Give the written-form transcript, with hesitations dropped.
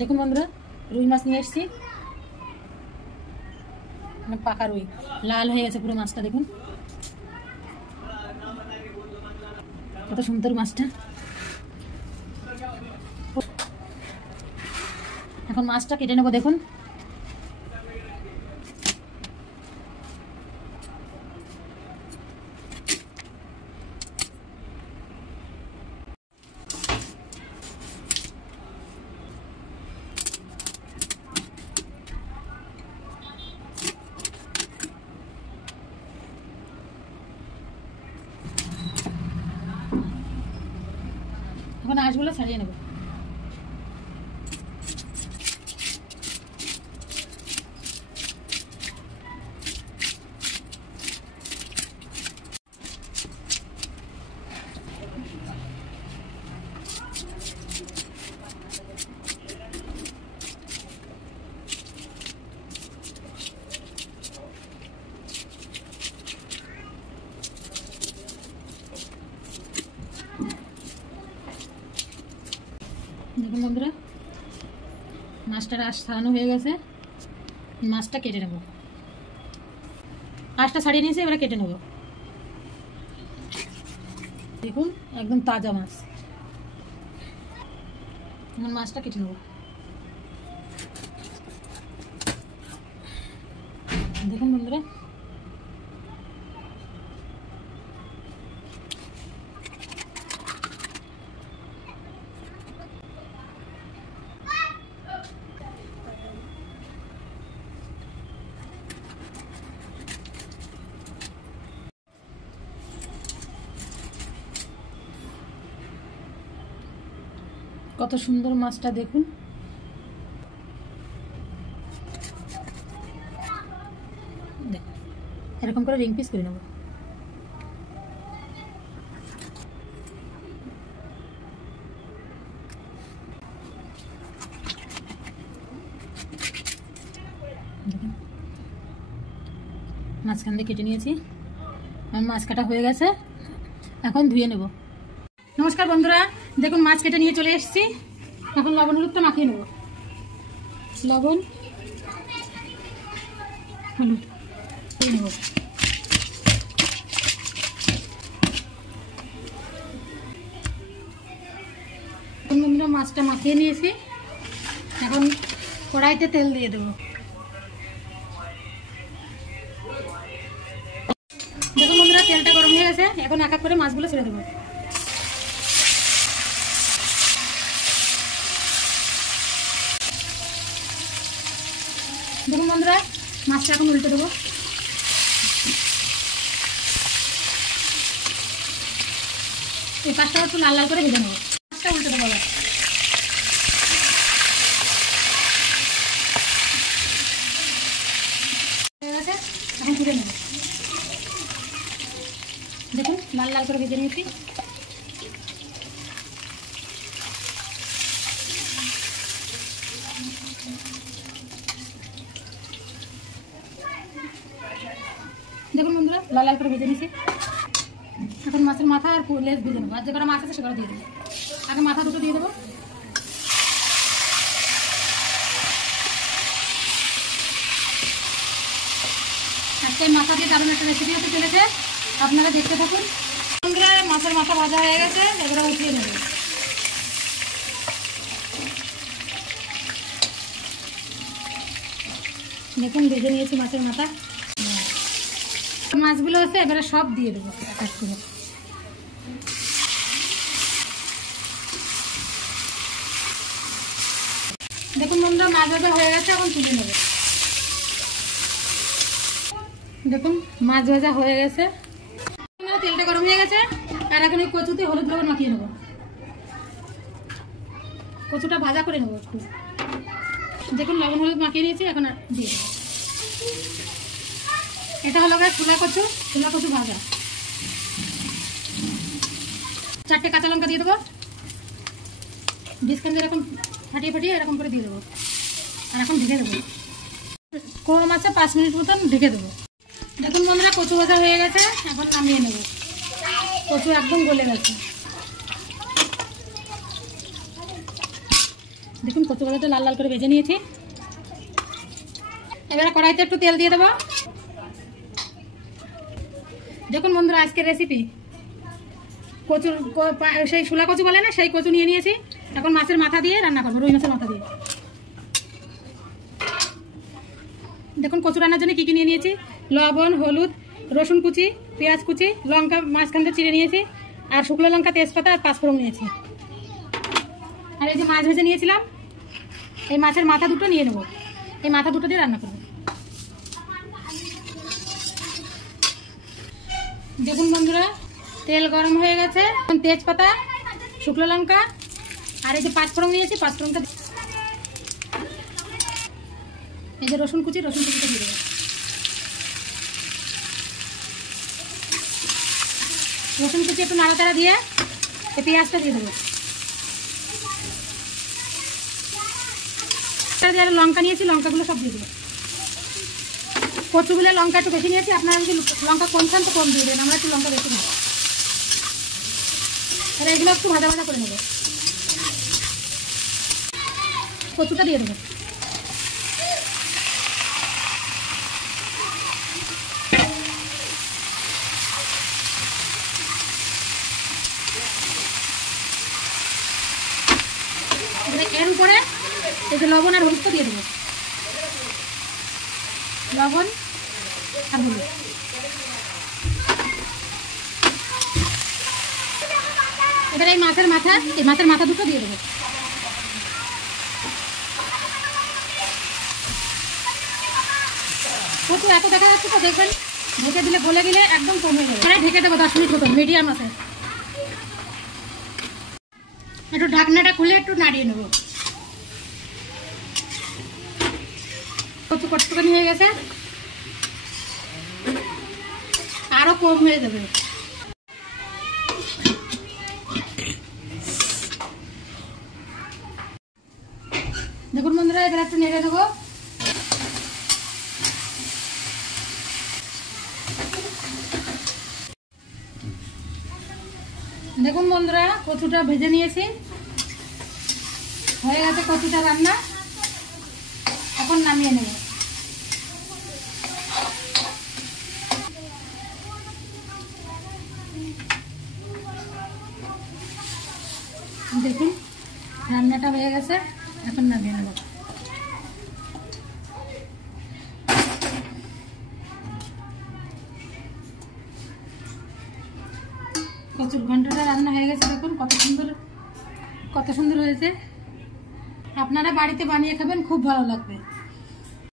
দেখুন বন্ধুরা, রুই মাছ নিয়ে এসেছি, পাকা রুই, লাল হয়ে গেছে পুরো মাছটা। দেখুন কত সুন্দর মাছটা। এখন মাছটা কেটে নেবো। দেখুন এখন আঁশগুলো ছাড়িয়ে নেব। দেখুন বন্ধুরা, মাছটার আঁশ ছাড়ানো হয়ে গেছে। মাছটা কেটে নেব। আঁশটা ছাড়িয়ে নিয়েছি, এবারে কেটে নেব। দেখুন একদম তাজা মাছ। এখন মাছটা কেটে নেব। দেখুন বন্ধুরা, কত সুন্দর মাছটা। দেখুন এরকম করে রিং পিস করে নেব। মাঝখান দিয়ে কেটে নিয়েছি। আমার মাছ কাটা হয়ে গেছে, এখন ধুয়ে নেব। নমস্কার বন্ধুরা, দেখুন মাছ কেটে নিয়ে চলে এসেছি। এখন লবণ হলুদটা মাখিয়ে নেব। লবণ হলুদ দিয়ে নেব। বন্ধুরা মাছটা মাখিয়ে নিয়েছি, এখন কড়াইতে তেল দিয়ে দেবো। দেখুন বন্ধুরা, তেলটা গরম হয়ে গেছে, এখন এক এক করে মাছগুলো ছেড়ে দেবো। দেখুন বন্ধুরা, মাছটা এখন উল্টে দেবো। এই পাঁচটা একটু লাল লাল করে ভেজে নেবো। মাছটা উল্টে দেবো। এখন তুলে নেব। দেখুন লাল লাল করে ভেজে নিয়েছি। দেখুন বন্ধুরা, লাল লাল করে ভেজে নিয়েছি। এখন মাছের মাথা আর লেজ ভেজে নেবো। আর যে কটা মাছ আছে সেগুলো দিয়ে দেবো। আগে মাথা দুটো দিয়ে দেবো। আজকে মাথা দিয়ে দারুণ একটা রেসিপি হতে চলেছে, আপনারা দেখতে থাকুন। বন্ধুরা, মাছের মাথা ভাজা হয়ে গেছে, এগুলো উঠিয়ে নেব। দেখুন ভেজে নিয়েছি মাছের মাথা। মাছগুলো আছে এবারে সব দিয়ে দেবো এক এক করে। দেখুন বন্ধুরা, মাছ ভাজা হয়ে গেছে, এখন তুলে নেব। দেখুন মাছ ভাজা হয়ে গেছে, তেলটা গরম হয়ে গেছে। আর এখন এই কচুতে হলুদ লবণ মাখিয়ে নেব। কচুটা ভাজা করে নেবো একটু। দেখুন লবণ হলুদ মাখিয়ে নিয়েছি, এখন দিয়ে দেবো। এটা হলো খোলা কচু ভাজা। 4টে কাঁচা লঙ্কা দিয়ে দেবো। ডিসকাউন্ট এরকম ফাটিয়ে এরকম করে দিয়ে দেবো। আর এখন ঢেকে দেবো। কম আছে 5 মিনিট মতন ঢেকে দেবো। দেখুন বন্ধুরা, কচু ভাজা হয়ে গেছে, এখন নামিয়ে নেব। কচু একদম গলে গেছে। দেখুন কচু পাতাটা লাল লাল করে ভেজে নিয়েছি। এবারে কড়াইতে একটু তেল দিয়ে দেবো। দেখুন বন্ধুরা আজকের রেসিপি কচুর সেই শুলা কচু বলে না, সেই কচু নিয়ে নিয়েছি। এখন মাছের মাথা দিয়ে রান্না করবো, রুই মাছের মাথা দিয়ে। দেখুন কচু রান্নার জন্য কি কি নিয়ে নিয়েছি: লবণ, হলুদ, রসুন কুচি, পেঁয়াজ কুচি, লঙ্কা মাঝখান দিয়ে চিড়ে নিয়েছি, আর শুকনো লঙ্কা, তেজপাতা আর পাঁচফোড়ন নিয়েছি। আর এই যে মাছ ভেজে নিয়েছিলাম, এই মাছের মাথা দুটো নিয়ে নেব। এই মাথা দুটো দিয়ে রান্না করব। দেখুন বন্ধুরা তেল গরম হয়ে গেছে। এখন তেজপাতা, শুকনো লঙ্কা আর এই যে পাঁচফোড়ন নিয়েছি, পাঁচফোড়নটা, এই যে রসুন কুচিটা দিয়ে দেবো। রসুন কুচি একটু নাড়াচাড়া দিয়ে এই পেঁয়াজটা দিয়ে দেবো। লঙ্কা নিয়েছি, লঙ্কাগুলো সব দিয়ে দেবো। কচুগুলো লঙ্কা একটু বেশি নিয়েছি, আপনারা যদি লঙ্কা কম খান তো কম দিয়ে দেবেন, আমরা একটু লঙ্কা বেশি খাই। আর এগুলো একটু ভাজা ভাজা করে নেবো। কচুটা দিয়ে দেবো। এর উপরে এই যে লবণ আর হলুদটা দিয়ে দেবো। লবণ আর হলুদ। এবার এই মাছের মাথা দুটো দিয়ে দেবো। কচু এত দেখা যাচ্ছে তো, দেখবেন ঢেকে দিলে গলে গেলে একদম কম হয়ে যাবে। ঢেকে দেবো 10 মিনিট মতো, মিডিয়াম আছে। একটু ঢাকনাটা খুলে একটু নাড়িয়ে নেবো। কচু কটকটানি হয়ে গেছে, আরো কম হয়ে যাবে। দেখুন বন্ধুরা এবার একটু নেড়ে দেবো। দেখুন বন্ধুরা কচুটা ভেজে নিয়েছি, হয়ে গেছে কচুটা রান্না। এখন নামিয়ে নেব। দেখুন রান্নাটা হয়ে গেছে, এখন নামিয়ে নেব। কচুর ঘন্টটা রান্না হয়ে গেছে। দেখুন কত সুন্দর হয়েছে। আপনারা বাড়িতে বানিয়ে খাবেন, খুব ভালো লাগবে।